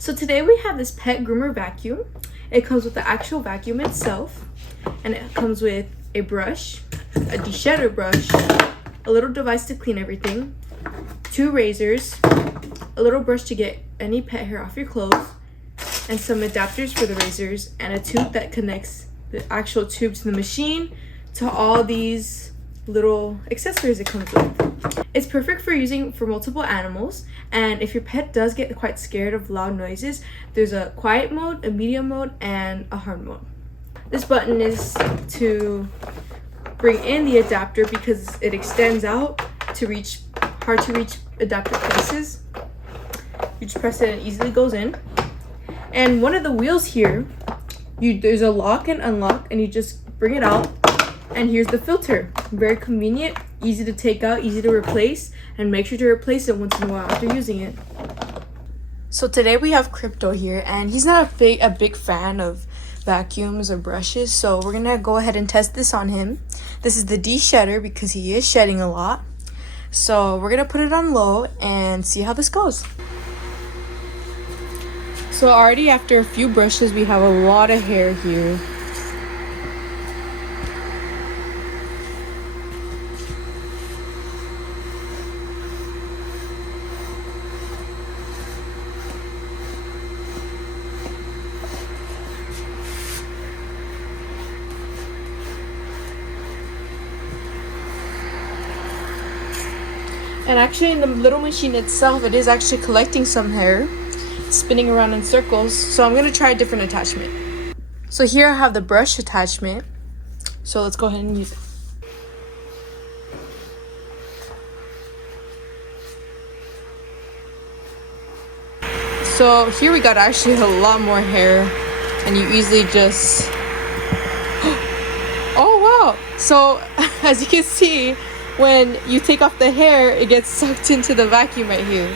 So today we have this pet groomer vacuum. It comes with the actual vacuum itself, and it comes with a brush, a deshedder brush, a little device to clean everything, 2 razors, a little brush to get any pet hair off your clothes, and some adapters for the razors, and a tube that connects the actual tube to the machine to all these little accessories it comes with. It's perfect for using for multiple animals, and if your pet does get quite scared of loud noises, there's a quiet mode, a medium mode, and a hard mode. This button is to bring in the adapter because it extends out to reach hard to reach adapter places. You just press it and it easily goes in. And one of the wheels here, there's a lock and unlock, and you just bring it out, and here's the filter. Very convenient, easy to take out, easy to replace, and make sure to replace it once in a while after using it. So today we have Crypto here, and he's not a big fan of vacuums or brushes, so we're gonna go ahead and test this on him. This is the Deshedder because he is shedding a lot. So we're gonna put it on low and see how this goes. So already after a few brushes, we have a lot of hair here. And actually in the little machine itself, it is actually collecting some hair, spinning around in circles. So I'm gonna try a different attachment. So here I have the brush attachment. So let's go ahead and use it. So here we got actually a lot more hair, and you easily just, oh wow. So as you can see, when you take off the hair, it gets sucked into the vacuum right here.